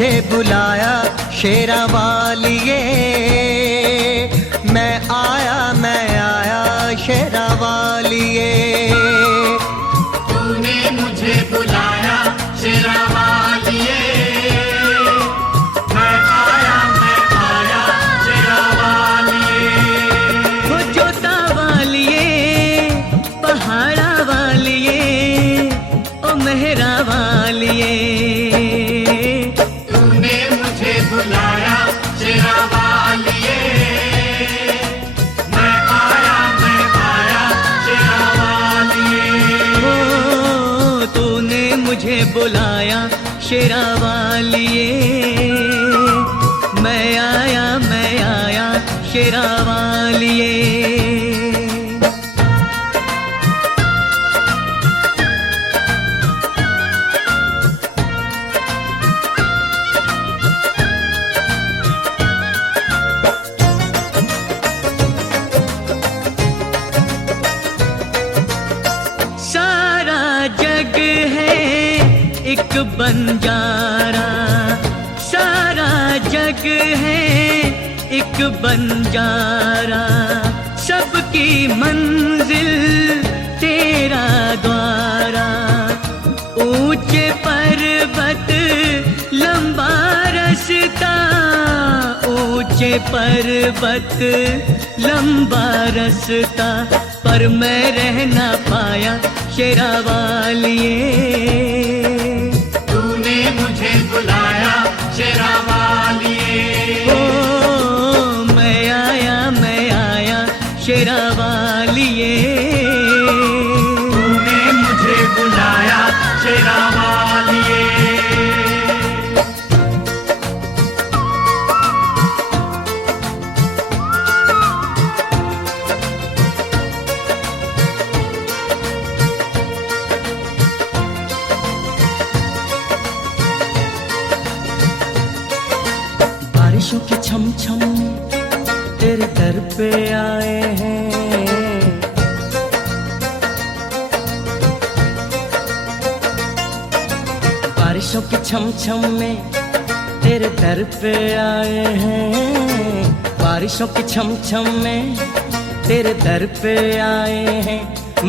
मुझे बुलाया शेरा वालिए, मैं आया शेरा वालिए। तूने मुझे बुलाया शेरा वालिए, मैं आया शेरा वालिए। वो जोता वालिए, पहाड़ा वालिए, ओ मेहरा वालिए। तूने मुझे बुलाया शेरा वालिए, मैं आया शेरा वालिए। ओ तूने मुझे बुलाया शेरा वालिए, मैं आया शेरा वालिए। सारा जग है एक बंजारा, सारा जग है एक बंजारा, सबकी मंजिल तेरा द्वारा। ऊंचे पर्वत लंबा रास्ता, ऊंचे पर्वत लंबा रास्ता, पर मैं रह ना पाया शेरा वालिए। तूने मुझे बुलाया शेरा वालिए, ओ मैं आया शेरा वालिए। तूने मुझे बुलाया शेरा वालिए। बारिशों की छम छम तेरे दर पे आए हैं, बारिशों की छम छम में तेरे दर पे आए हैं, बारिशों की छम छम में तेरे दर पे आए हैं।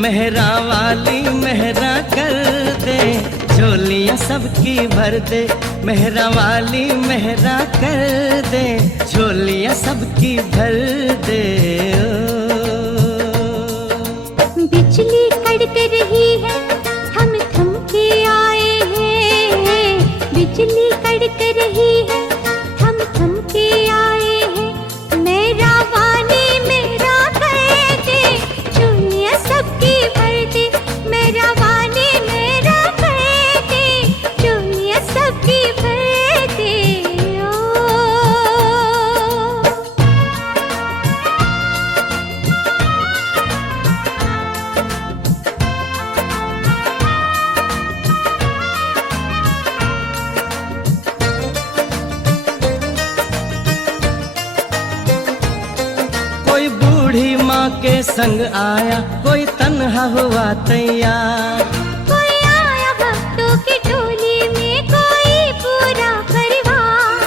मेहरा वाली मेहरा कर दे, झोलियां सबकी भर दे, मेहरा वाली मेहरा कर दे, झोलियां सबकी भर दे। बिजली कड़क रही है, हम थम के आए हैं, बिजली कड़क रही है, हम थम के आए हैं। मेरा वाली मेरा कर दे, झोलियां सबकी भर दे, मेरा वाली मेरा कर दे, झोलियां सबकी भर दे। ओ कोई बूढ़ी माँ के संग आया, कोई तन्हा हुआ तैयार, कोई आया भक्तों की टोली में, कोई पूरा परिवार।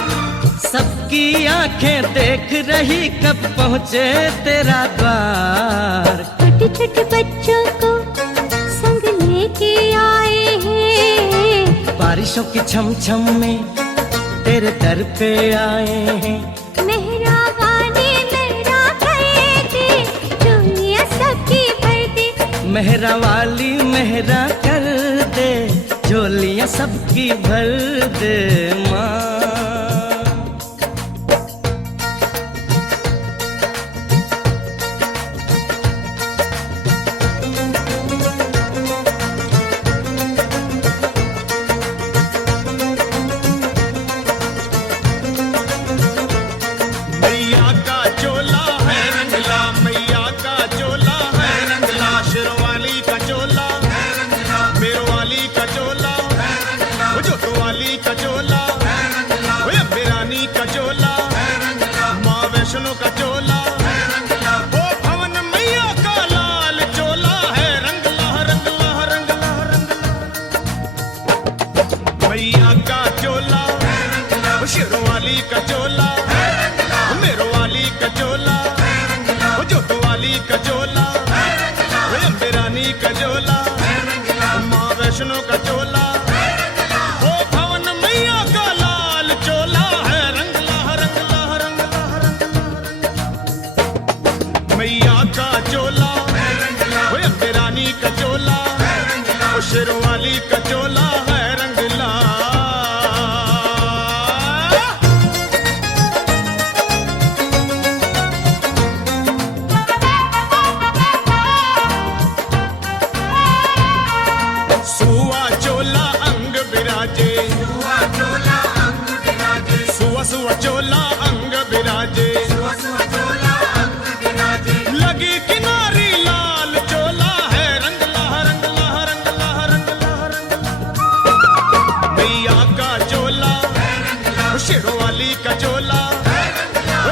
सबकी आंखें देख रही कब पहुँचे तेरा द्वार। छोटे छोटे बच्चों को संग लेके आए हैं, बारिशों की छम छम में तेरे दर पे आए हैं। मेहरा वाली मेरा कर दे, झोलियां सबकी भर दे, मेहरा वाली मेहरा कर दे, झोलियां सबकी भर दे माँ। मैया का चोला है रंगला, मैया का चोला है रंगला, शेरवाली का चोला है रंगला, मेरवाली का चोला है रंगला, जोटवाली का चोला है रंगला, बिरानी का चोला है रंगला, माँ वैष्णो का चोला है रंगला, ओ भवन मैया का लाल चोला है रंगला रंगला रंगला रंगला। मैया का चोला है रंगला, शेरवाली का चोला मेरो वाली का चोला जोतो वाली का चोला अम्बे रानी का चोला माँ वैष्णो का चोला ओ भवन मैया का लाल चोला है रंगला रंगला रंगला रंगला मैया का चोला अम्बे रानी का चोला शेरवाली का चोला है रंगला। सुआ चोला अंग विराजे सुआ चोला अंग विराजे सुआ सुआ चोला अंग विराजे सुआ सुआ चोला अंग विराजे लगी किनारी लाल चोला है रंगला रंगला रंगला रंगला रंगला मैया का चोला शेरवाली का चोला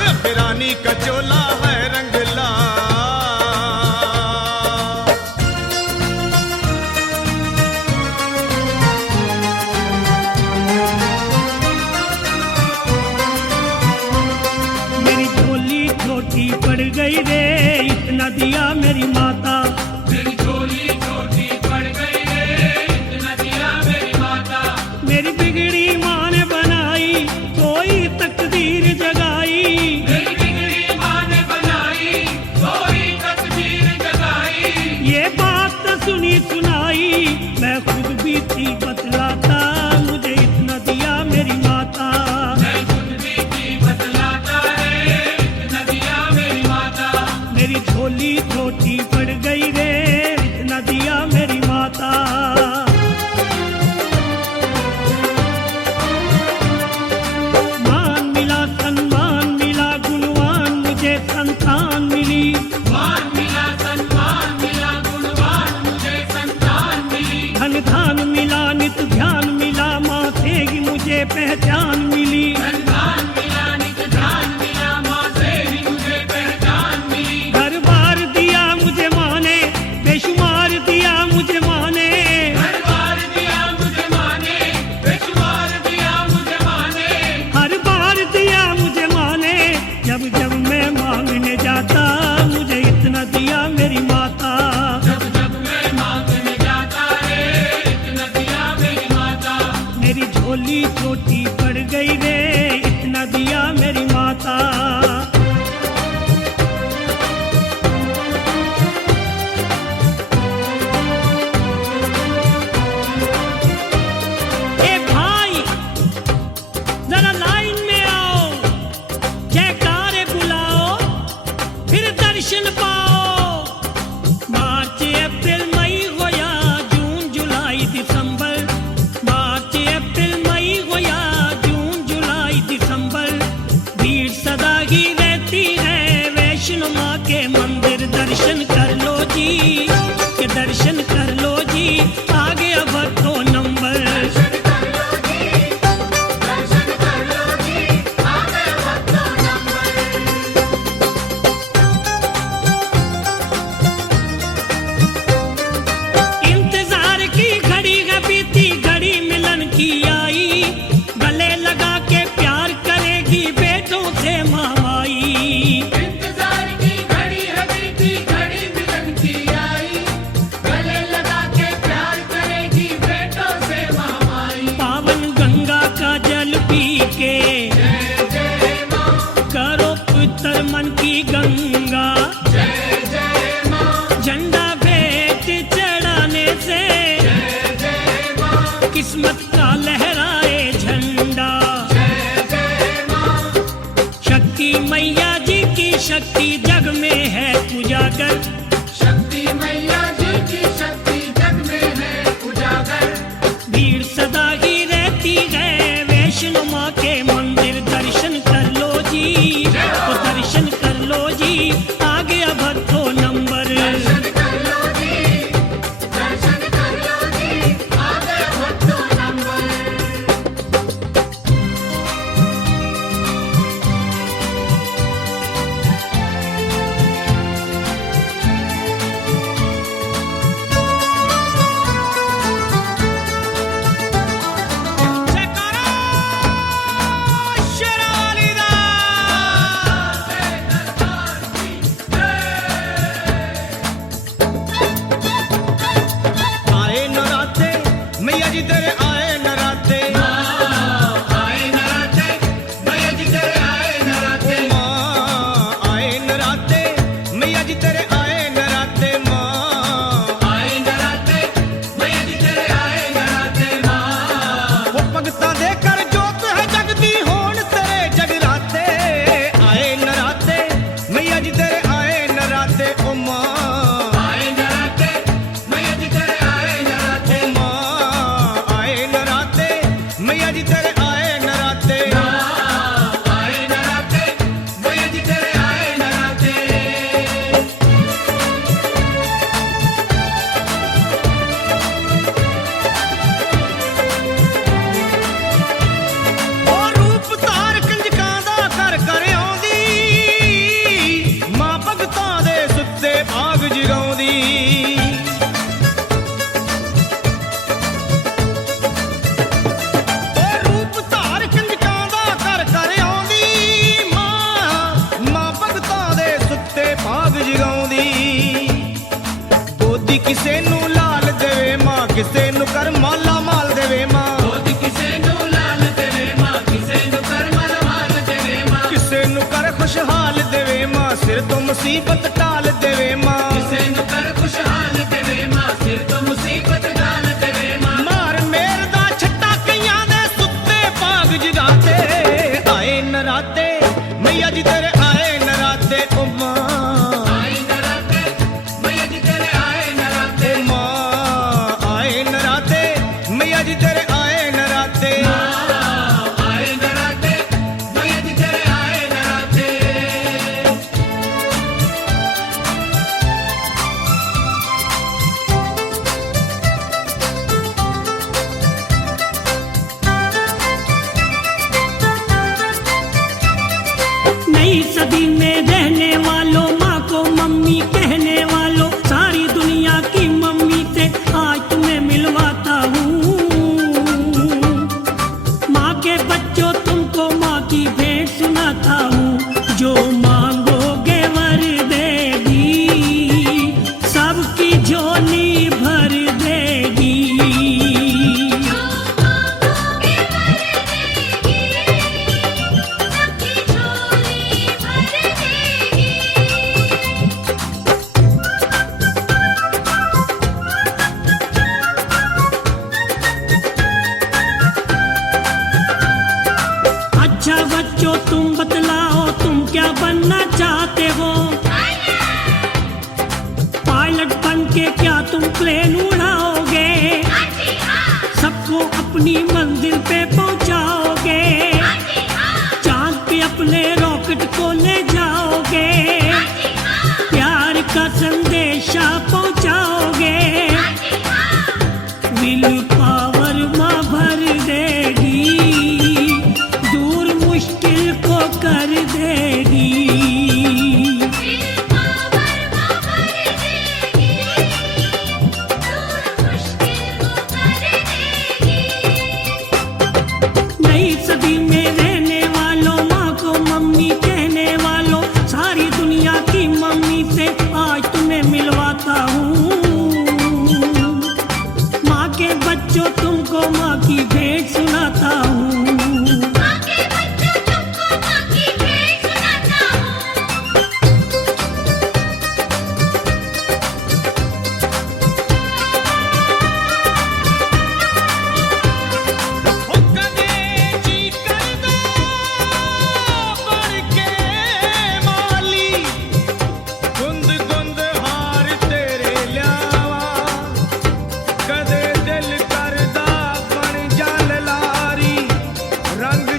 अम्बे रानी का चोला है रंगला। छोटी पड़ गई रे इतना दिया मेरी माता मेरी झोली छोटी पड़ गई रे इतना दिया मेरी माता मेरी बिगड़ी माँ ने बनाई कोई तकदीर जगाई मेरी बिगड़ी माँ ने बनाई कोई तकदीर जगाई ये बात तो सुनी सुनाई मैं खुद भी थी बतलाता मुझे इतना दिया मेरी माता मैं खुद भी थी बतलाता है इतना दिया मेरी माता मेरी झोली छोटी पड़ गई रे इतना दिया मेरी माता मान मिला सम्मान मिला गुणवान मुझे संतान मिली मान मिला सम्मान मिला गुणवान मुझे संतान मिली धन धान मिला नित ध्यान मिला माँ से ही मुझे पहचान मिली धन मिला नित ध्यान मिला माँ से ही मुझे पहचान मिली घर बार दिया मुझे माँ ने बेशुमार दिया मुझे माँ ने हर बार दिया मुझे माँ ने बेशुमार दिया मुझे माँ ने हर बार दिया मुझे माँ ने जब जब मैं मांगने जाता मुझे इतना दिया मेरी माता जब जब मैं मांगने जाता है इतना दिया मेरी माता मेरी झोली छोटी पड़ गई रे इतना दिया मेरी माता ए भाई जरा लाइन में आओ जयकारे बुलाओ फिर दर्शन पाओ मार्च अप्रैल मई हो या जून जुलाई दिसंबर मार्च अप्रैल मई हो या जून जुलाई दिसंबर भीड़ सदा ही रहती है वैष्णो माँ के मंदिर दर्शन कर लो जी के दर्शन कर लो जी आगे अब तो नंबर इंतजार की घड़ी है बीती घड़ी मिलन की आई गले लगा के प्यार करेगी बेटों से मामाई इंतजार की घड़ी है बीती घड़ी मिलन की आई गले लगा के प्यार करेगी बेटों से महामाई पावन गंगा का जल पी के करो पुत्र मन की गंगा झंडा भेंट चढ़ाने से किस्मत का लहराए झंडा शक्ति मैया जी की शक्ति जग में है उजागर शक्ति मैया जी की शक्ति जग में है उजागर भीड़ सदा ही रहती है वैष्णो माँ के मंदिर दर्शन कर लो जी तो दर्शन कर लो जी आगे अब तो नंबर दर्शन कर लो जी आगे बढ़ो नंबर आए नराते आए नराते मैया जी तेरे आए नराते माँ आए नराते मैया जी तेरे आए नराते माँ आए नराते मैया जी तेरे आए नराते माँ वो भगतां दे कर जोत है जगदी होण तेरे जगराते आए नराते मैया जी तेरे आए नराते ओ माँ आए नराते मैया जी तेरे आए नराते माँ आए नराते मैया जी तेरे आए नराते आए नराते मैया जी तेरे आए नराते ओ रूप धार कंजकां दा कर कर आउंदी मां भगतां दे सुत्ते भाग जगाउंदी ओ रूप धार कंजकां दा कर कर आउंदी मां भगतां दे सुत्ते भाग जगाउंदी ਗੋਦੀ ਕਿਸੇ ਨੂੰ ਲਾਲ ਦੇਵੇ ਮਾਂ ਕਿਸੇ ਨੂੰ ਕਰ ਮਾਲਾ ਮਾਲ ਦੇਵੇ ਮਾਂ ਉਹਦੀ ਕਿਸੇ ਨੂੰ ਲਾਲ ਦੇਵੇ ਮਾਂ ਕਿਸੇ ਨੂੰ ਕਰ ਮਲਵਾਲ ਦੇਵੇ ਮਾਂ ਕਿਸੇ ਨੂੰ ਕਰ ਖੁਸ਼ਹਾਲ ਦੇਵੇ ਮਾਂ ਸਿਰ ਤੋਂ ਮੁਸੀਬਤ ਟਾਲ ਦੇਵੇ ਮਾਂ ਕਿਸੇ ਨੂੰ ਕਰ ਖੁਸ਼ਹਾਲ ਦੇਵੇ ਮਾਂ ਸਿਰ ਤੋਂ ਮੁਸੀਬਤ ਡਾਲ ਦੇਵੇ ਮਾਂ ਮਾਰ ਮੇਰ ਦਾ ਛੱਟਾ ਕਈਆਂ ਦੇ ਸੁੱਤੇ ਭਾਗ ਜਗਾਤੇ ਆਏ ਨਰਾਤੇ ਮਈਆ ਜੀ ਤੇਰੇ ਆਏ ਨਰਾਤੇ ਓ ਮਾਂ ਆਏ ਨਰਾਤੇ ਮੈया जी तेरे आए नराते ਓ ਮਾਂ ਆਏ ਨਰਾਤੇ ਮਈਆ ਜੀ ਤੇਰੇ ਆਏ ਨਰਾਤੇ आए नराते मैया जी तेरे आए नराते नई सदी में रहने वालों, माँ को मम्मी कहने वालों, सारी दुनिया की मम्मी से आज तुम्हें मिलवाता हूँ। माँ के बच्चों तुमको माँ की भेंट सुनाता हूँ। जो मांगोगे वर देगी, सबकी झोली भर देगी। अच्छा बच्चों तुम बतलाओ तुम क्या बनना चाहते हो? पायलट बन के क्या तुम प्लेन उड़ाओगे? सबको अपनी मंजिल पे पहुंचाओगे? चांद पे अपने रॉकेट को ले जाओगे? प्यार का संदेशा पहुंचाओगे? विल पावर माँ भर देगी, दूर मुश्किल को कर देगी। नई सदी में रहने वालों, माँ को मम्मी कहने वालों, सारी दुनिया की मम्मी से आज तुम्हें मिलवाता हूँ। माँ के बच्चों तुमको माँ की भेंट सुनाता हूँ। ओ कदे जी करदा बन के माली, गुंद गुंद हार तेरे लियावा, कदे दिल करदा बन जा ललारी, रंग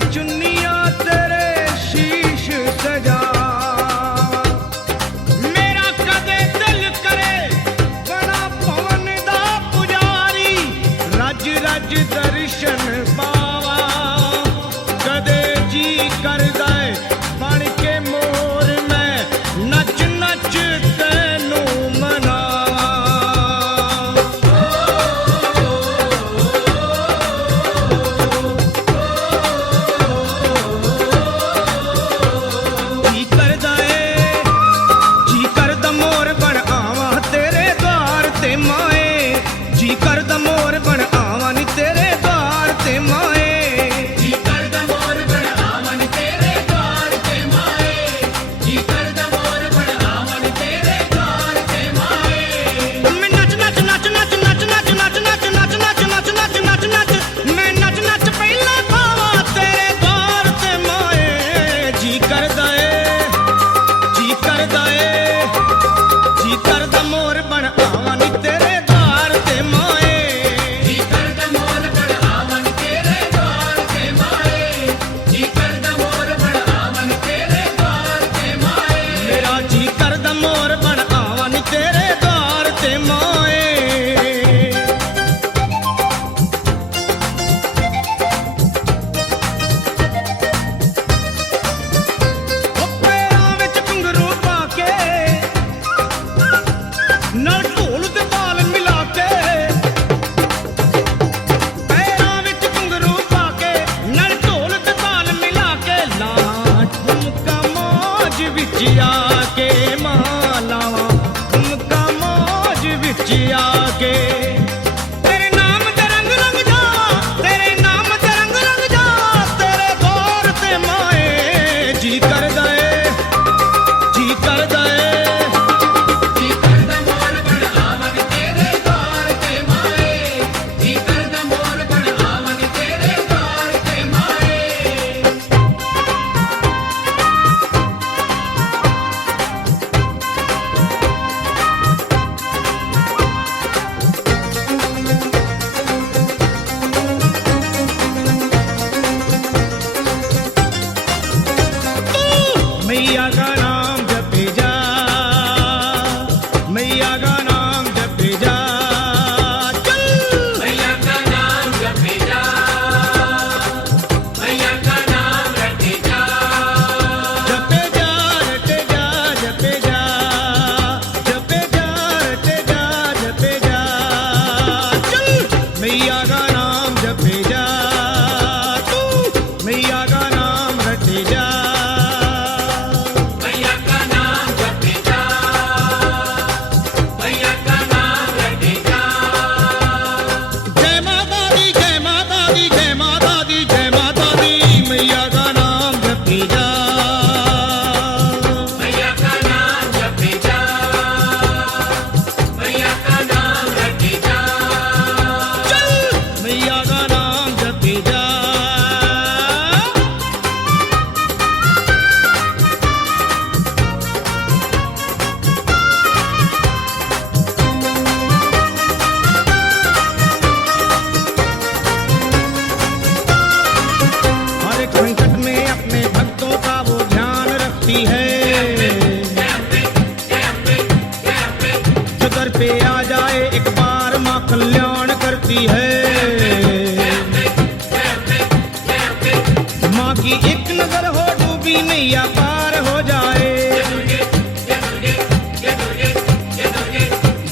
की एक नजर हो डूबी नैया पार हो जाए।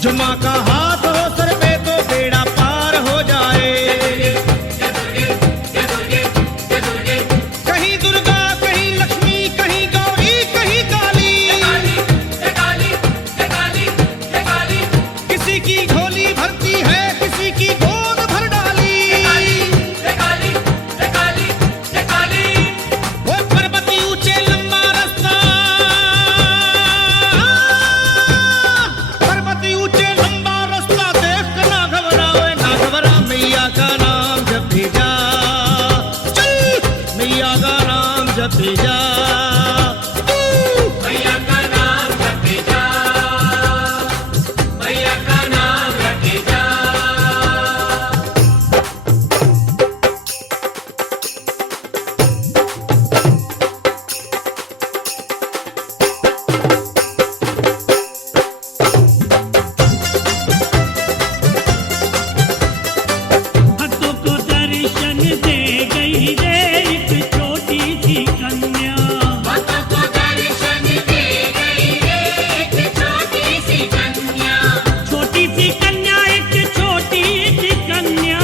जो माँ का हाथ हो सर पे तो बेड़ा पार हो जाए। कहीं दुर्गा कहीं लक्ष्मी कहीं गौरी कहीं काली, किसी की झोली भरती है किसी की गोद भर डाली। वो पर्वती ऊंचे लंबा रास्ता, पर्वती ऊंचे लंबा रास्ता देख कर ना घबराओ ना घबरा। मैया का नाम जब भी जा, चल मैया का नाम जब भी जा। मैया का नाम रखे जा, मैया का नाम रखे जा। भक्तों को दर्शन दे गई रे एक छोटी सी कन्या। भक्तों को दर्शन दे गई रे एक छोटी सी कन्या। छोटी सी कन्या एक छोटी सी कन्या।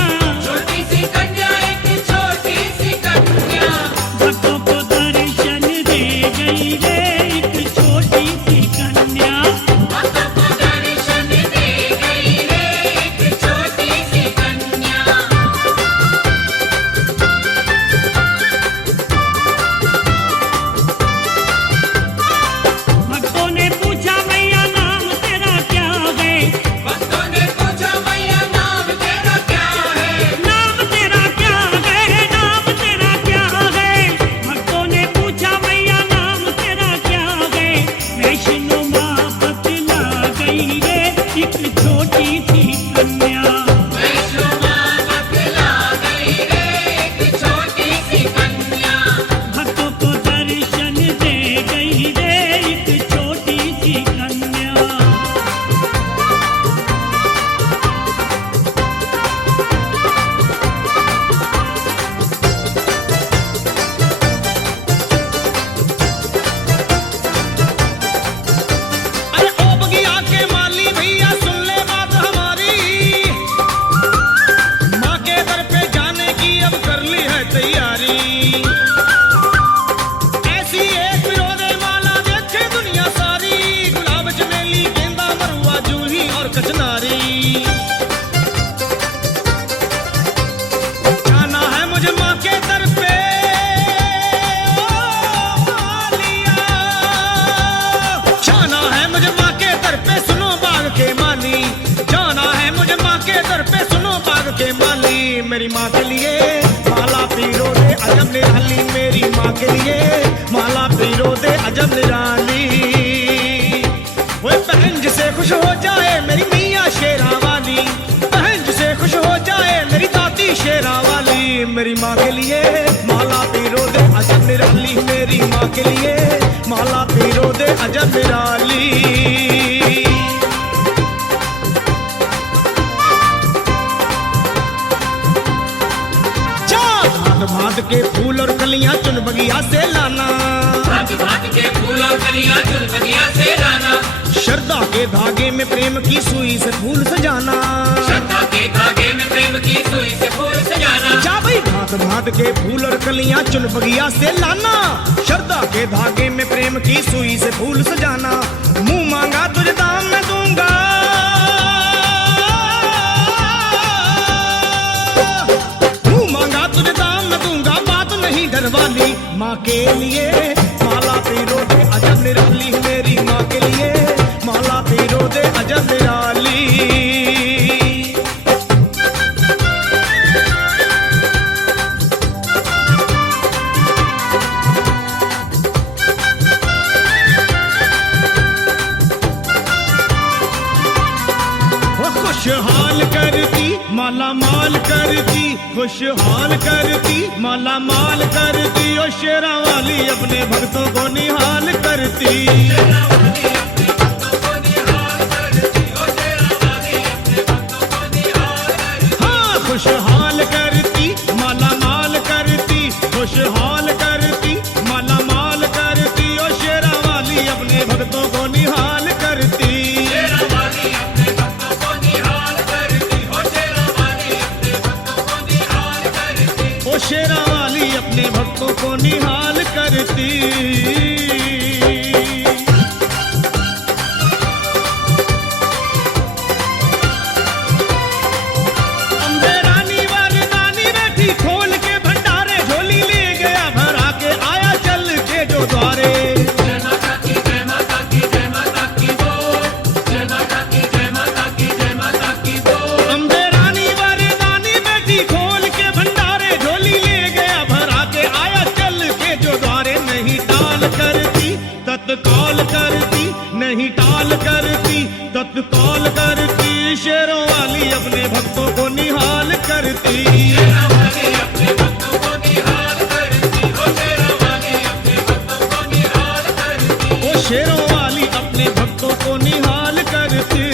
छोटी सी कन्या एक छोटी सी कन्या। भक्तों को दर्शन दे गई रे एक छोटी सी कन्या। भक्तों को दर्शन दे गई रे एक छोटी सी कन्या। भक्तों ने पूछा मैया नाम तेरा क्या है। भक्तों ने पूछा मैया नाम तेरा क्या है। नाम तेरा क्या है, नाम तेरा क्या है। भक्तों ने पूछा मैया नाम तेरा क्या है। वैष्णो माँ बतला गई रे एक छोटी सी कन्या। वैष्णो माँ बतला गई रे एक छोटी सी कन्या। भक्तों को दर्शन दे गई रे एक छोटी सी कन्या। अरे ओ बगिया के माली भैया सुन ले बात हमारी। माँ के दर पे जाने की अब कर ली है तैयारी। ऐसी एक विरोधे माला देखे दुनिया सारी। गुलाब चमेली गेंदा मरुआ जूही और कचनारी। जाना है मुझे माँ के दर पे ओ मालिया। जाना है मुझे माँ के दर पे सुनो बाग के माली। जाना है मुझे माँ के दर पे सुनो बाग के माली। मेरी माँ के लिए माला पीरो दे अजब निराली। मेरी माँ के लिए माला पीरो दे अजब निराली। वो बहन जिसे खुश हो जाए मेरी मैया शेरा वाली। बहन जिसे खुश हो जाए मेरी दादी शेरा वाली। मेरी माँ के लिए माला पीरो दे अजब निराली। मेरी माँ के लिए माला पीरो दे अजब निराली। जा भांत भांत के फूल और कलियां चुन बगिया से लाना। भांत भांत के फूल और कलियां चुन बगिया से लाना। श्रद्धा के धागे में प्रेम की सुई से फूल सजाना। श्रद्धा के धागे में प्रेम की सुई से फूल सजाना। जा भाई भांत भांत के फूल और कलियां चुन बगिया से लाना। श्रद्धा के धागे में प्रेम की सुई से फूल सजाना। मुंह मांगा तुझे दाम मैं दूंगा। मुंह मांगा तुझे दाम मैं दूंगा। बात नहीं डर वाली। माँ के लिए माला पीरो दे अजब निराली। मेरी माँ के लिए माला पीरो दे अजब निराली। खुशहाल करती माला माल करती। खुशहाल करती माला माल करती। ओ शेरा वाली अपने भक्तों को निहाल करती। हाँ खुशहाल करती माला माल करती। खुशहाल करती वो शेरा वाली अपने भक्तों को निहाल करती। अम्बे रानी वरदानी बैठी खोल के भंडारे, झोली ले गया भरा के आया चल के जो द्वारे। जय माता की जय माता की जय माता की बोल, जय माता की जय माता की जय माता की बोल। अम्बे रानी वरदानी बैठी खोल के भंडारे, झोली ले गया भरा के आया चल के जो द्वारे। नहीं टाल करती तत्काल करती, नहीं टाल करती तत्काल करती, शेरों वाली अपने भक्तों को निहाल करती। शेरा वाली अपने भक्तों को निहाल करती, ओ शेरा वाली अपने भक्तों को निहाल करती। वो शेरों वाली अपने भक्तों को निहाल करती।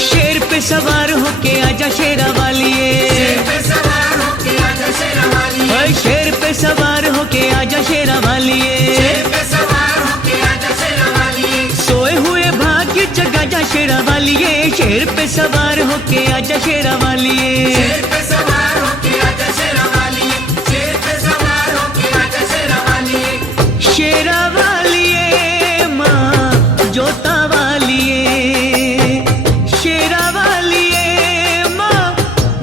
शेर पे सवार होके आजा शेरा वालिए, शेर पे सवार होके आजा शेरा वाली, ओए शेर पे सवार होके आजा शेरा वालिए। शेर पे सवार होके आजा शेरा वाली। सोए हुए भाग्य जगा जा शेरा वालिए, शेर पे सवार होके आजा शेरा वालिए। शेर पे सवार होके आजा शेरा वाली, शेर पे सवार होके आजा शेरा वाली। शेरा वालिए माँ जोता वालिए, शेरा वालिए माँ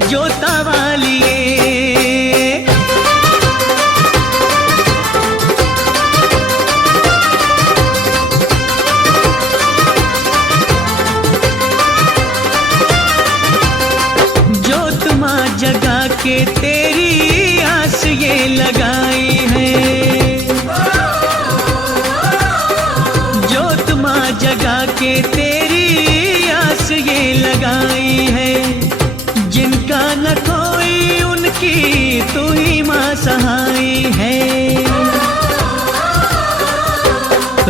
जोता वालिए। जोत माँ जगा के तेरी आस ये लगाई है, जोत माँ जगा के तेरी आस ये लगाई है। जिनका न कोई उनकी तू ही माँ सहाय है।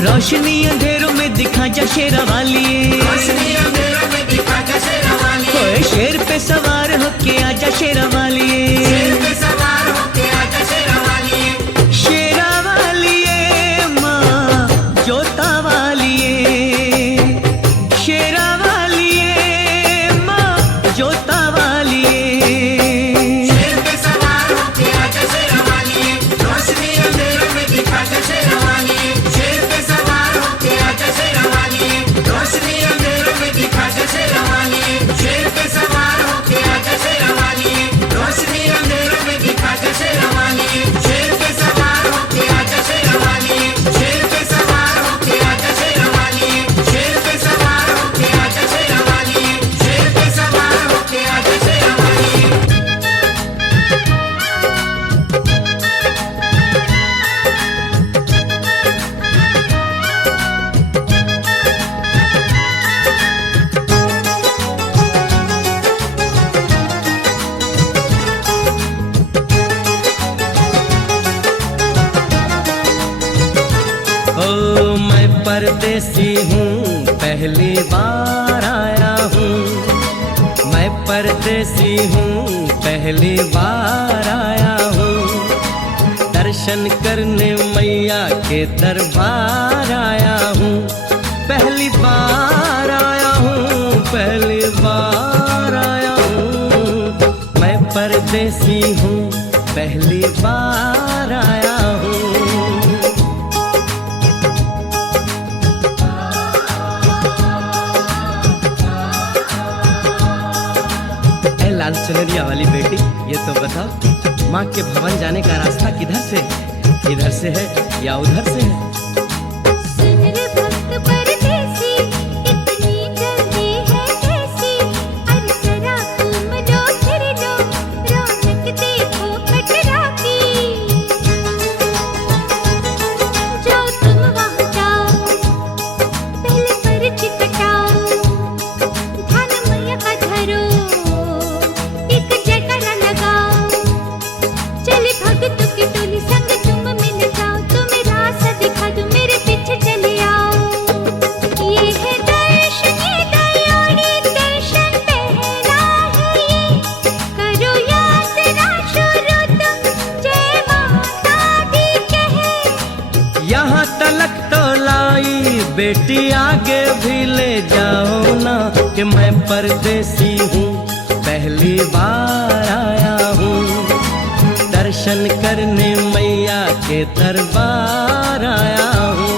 रोशनी अंधेरों में दिखा जा शेरा वालिए, रोशनी अंधेरों में दिखा जा शेरा वाली। ओए शेर पे सवार होके आजा शेरा वालिए। शेर पे सवार होके आजा शेरा वाली। शेरा वालिए माँ जोता वालिए, शेरा वालिए माँ जोता वालिए। शेर पे सवार होके आजा शेरा वाली, रोशनी अंधेरों में दिखा जा शेरा वाली। शेर पे सवार होके आजा शेरा वाली, रोशनी अंधेरों में दिखा जा शेरा वाली। शेर पे सवार होके आजा शेरा वाली, रोशनी अंधेरों में दिखा जा शेरा वाली। शेर पे सवार होके आजा शेरा वाली, शेर पे सवार होके आजा शेरा वाली। शेर पे सवार होके आजा शेरा वाली, शेर पे सवार होके आजा शेरा वाली। ओ मैं परदेसी हूँ पहली बार आया हूँ, मैं परदेसी हूँ पहली बार आया हूँ। दर्शन करने मैया के दरबार आया हूँ, पहली बार आया हूँ, पहली बार आया हूँ। मैं परदेसी हूँ पहली बार आया हूँ। ए लाल चुनरिया वाली बेटी, ये तो बताओ माँ के भवन जाने का रास्ता किधर से है? इधर से है या उधर से है? सुन रे भक्त परदेसी, इतनी जल्दी है कैसी? अरे जरा तुम लो फिर लो, रौनक देखो कटरा की। जाओ तुम वहाँ जाओ, पहले पर्ची कटाओ, ध्यान मैया का धरो, एक जयकारा लगाओ। चले भक्तों की टोली संग तुम मिल जाओ, तुम्हें रास्ता दिखा आगे भी ले जाओ ना कि मैं परदेसी हूँ, पहली बार आया हूँ दर्शन करने मैया के दरबार आया हूँ।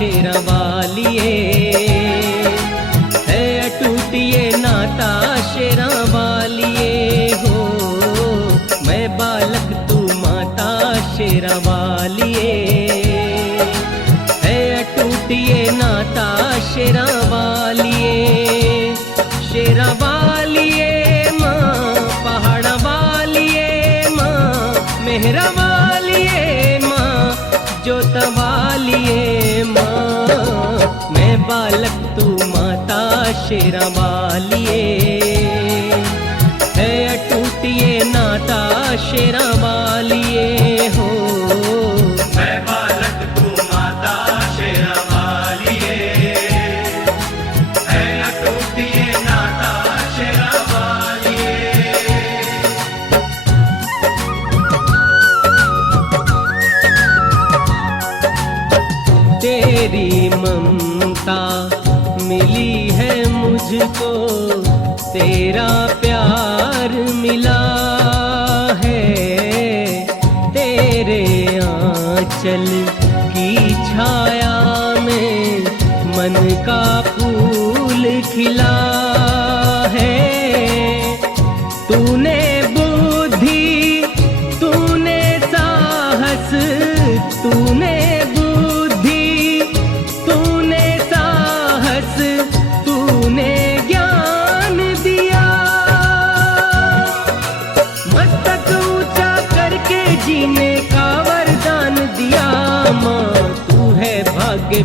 शेरा वालिए है अटूट ये नाता शेरा वालिए हो, मैं बालक तू माता शेरा वालिए है अटूट ये नाता शेरा वालिए। शेरा वालिए माँ पहाड़ा वालिए माँ मेहरा वालिए माँ जोता वालिए माँ, मैं बालक तू माता शेरा वालिए है अटूट ये नाता शेरा वालिए हो, मैं बालक तू माता शेरा वालिए है अटूट ये नाता शेरा वालिए। तेरी ममता मिली है मुझको, तेरा प्यार मिला है, तेरे आंचल की छाया में मन का फूल खिला है। तूने बुद्धि तूने साहस तूने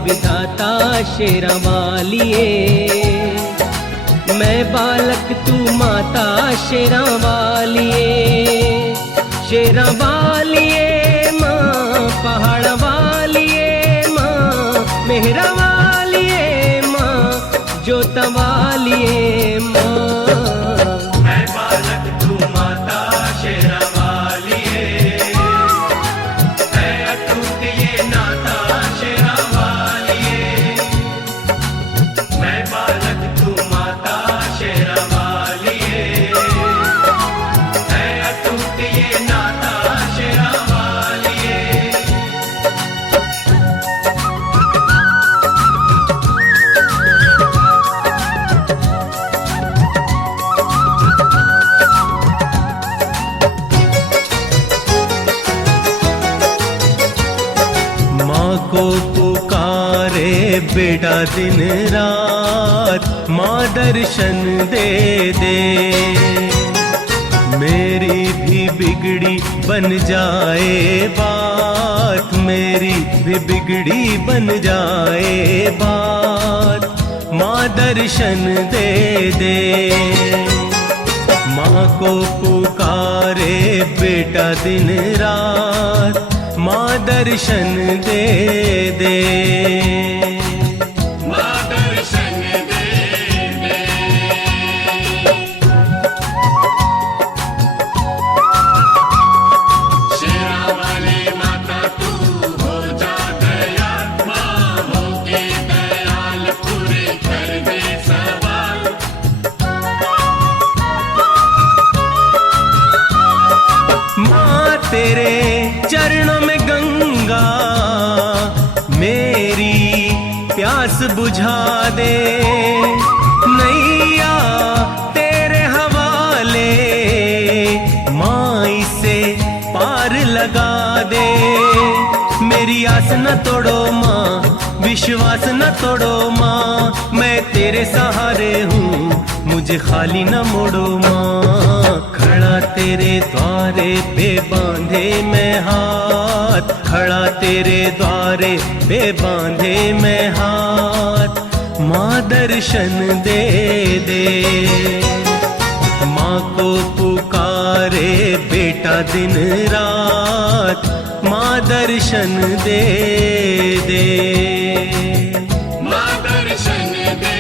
विधाता शेरा वालिए, मैं बालक तू माता शेरा वालिए। शेरा वालिए माँ पहाड़ वालिए माँ मेहरा वालिए माँ जोता वालिए माँ, मैं बालक तू माता शेरा वालिए है अटूट ये नाता शेरा को पुकारे बेटा दिन रात, माँ दर्शन दे दे, मेरी भी बिगड़ी बन जाए बात, मेरी भी बिगड़ी बन जाए बात, माँ दर्शन दे दे। माँ को पुकारे बेटा दिन रात, माँ दर्शन दे दे, माँ दर्शन दे दे। शेरा वाली माता तू हो जा दयाल, माँ होके दयाल पूरे कर दे सवाल। माँ तेरे चरणों में गंगा मेरी प्यास बुझा दे, नैया तेरे हवाले माँ इसे पार लगा दे। मेरी आस न तोड़ो माँ विश्वास न तोड़ो माँ, मैं तेरे सहारे हूँ मुझे खाली न मोड़ो माँ। खड़ा तेरे द्वारे पे बांधे मैं हाथ, खड़ा तेरे द्वारे बेबांधे मैं हाथ, माँ दर्शन दे दे। माँ को पुकारे बेटा दिन रात, माँ दर्शन दे दे। माँ दर्शन दे दे।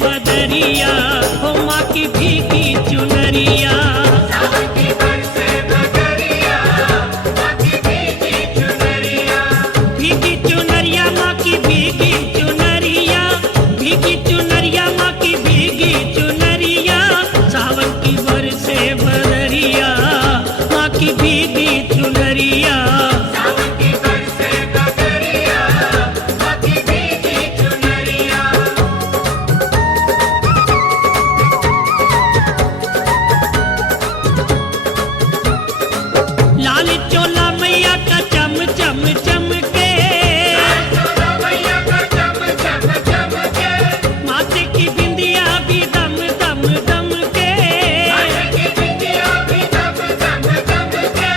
बदरिया, हो माँ की भीगी चुनरिया। सावन की बरसे बदरिया, माँ की भीगी चुनरिया। भीगी चुनरिया माँ की भीगी चुनरिया, भीगी चुनरिया माँ की भीगी चुनरिया। सावन की बरसे बदरिया, माँ की भीगी चुनरिया। सावन की बरसे बदरिया, माँ की भीगी चुनरिया। लाल चोला मैया का चम चम चमके, चोला मैया का चम चम चमके। माथे की बिंदिया भी दम दम दम के। माथे की बिंदिया भी दम दम दमके।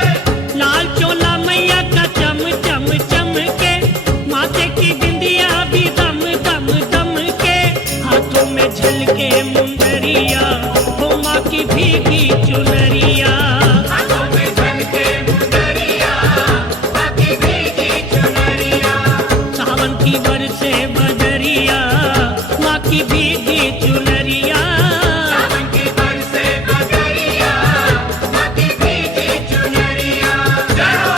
लाल चोला मैया का चम चम चमके, माथे की बिंदिया भी दम दम दम के। हाथों में झलके मुंदरिया, हो माँ की भीगी चुनरिया। हाथों में झलके मुंदरिया, माँ की भीगी चुनरिया। सावन की बरसे बदरिया, माँ की भीगी चुनरिया। सावन की बरसे बदरिया, माँ की भीगी चुनरिया। जय हो।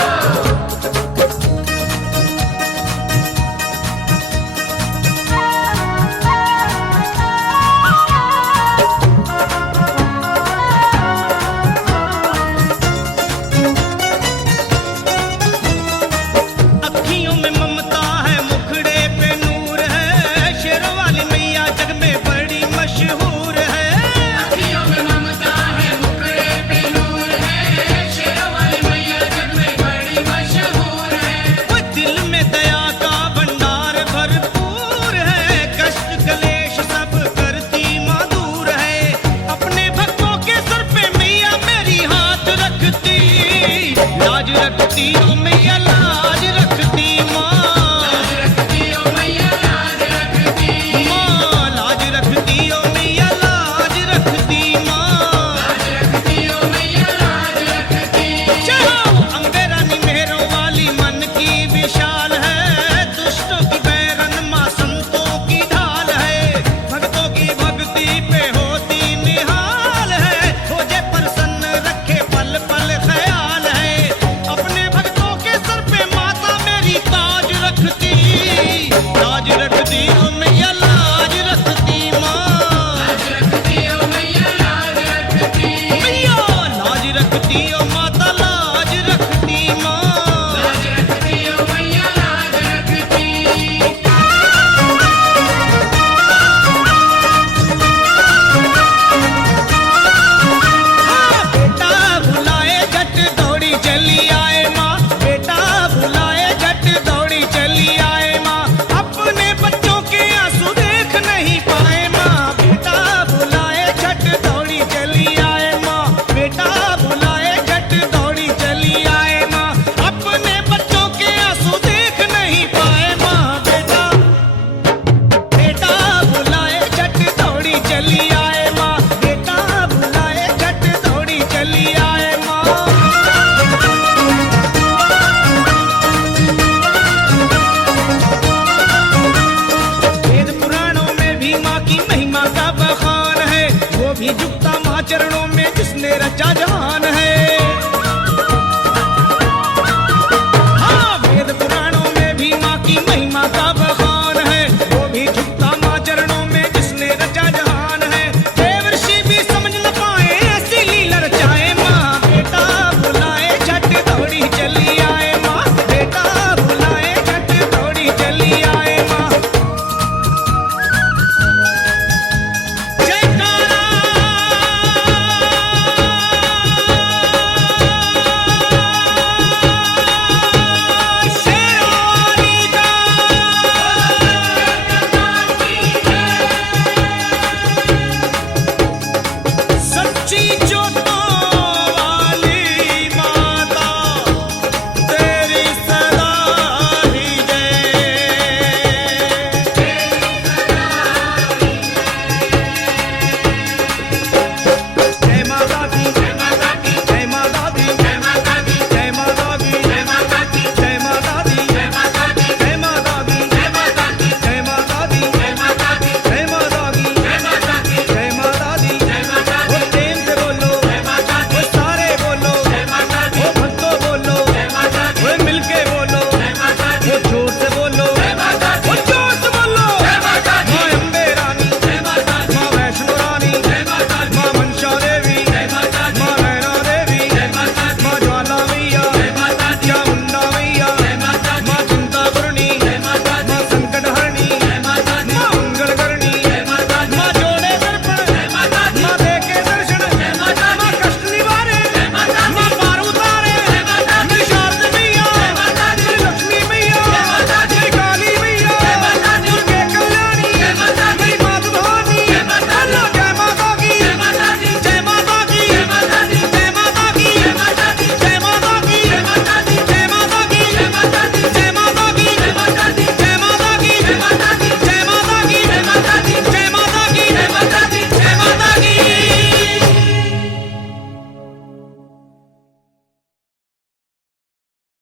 अखियों में ममता है, मुखड़े पे नूर है, शेरों वाली मैया जग में बड़ी मशहूर है। अखियों में ममता है, मुखड़े पे नूर है, शेरों वाली मैया जग में बड़ी मशहूर है। वो दिल में दया का भंडार भरपूर है, कष्ट कलेश सब करती माँ दूर है। अपने भक्तों के सर पे मैया मेरी हाथ रखती, लाज रखती ओ मैया लाज रखती माँ। रखती ओ मैया लाज रखती। माँ लाज रखती ओ मैया लाज रखती माँ। रखती ओ मैया लाज रखती। चलो अम्बे रानी मेहरों वाली मन की विशाल है, दुष्टों की बैरन माँ संतों की ढाल है। भक्तों की भक्ति पे होती निहाल है, हो जे प्रसन्न रखे पल पल ख्याल है। अपने भक्तों के सर पे माता मेरी ताज रखती, लाज रखती ओ मैया लाज रखती माँ। रखती ओ मैया लाज रखती। मैया लाज रखती ओ माता लाज रखती माँ। रखती ओ मैया लाज रखती। बेटा बुलाए झट दौड़ी चली आए माँ, बेटा बुलाए झट दौड़ी चली आए माँ। अपने बच्चों के आंसू देख नहीं पाए माँ, बेटा बुलाए झट दौड़ी चली आए माँ। बेटा बुलाए झट दौड़ी चली आए माँ, अपने बच्चों के आंसू देख नहीं पाए माँ। बेटा बेटा बुलाए झट दौड़ी चली आए माँ, बेटा बुलाए झट दौड़ी चली आए माँ। वेद पुराणों में भी माँ की महिमा का बखान है, वो भी झुकता माँ चरणों में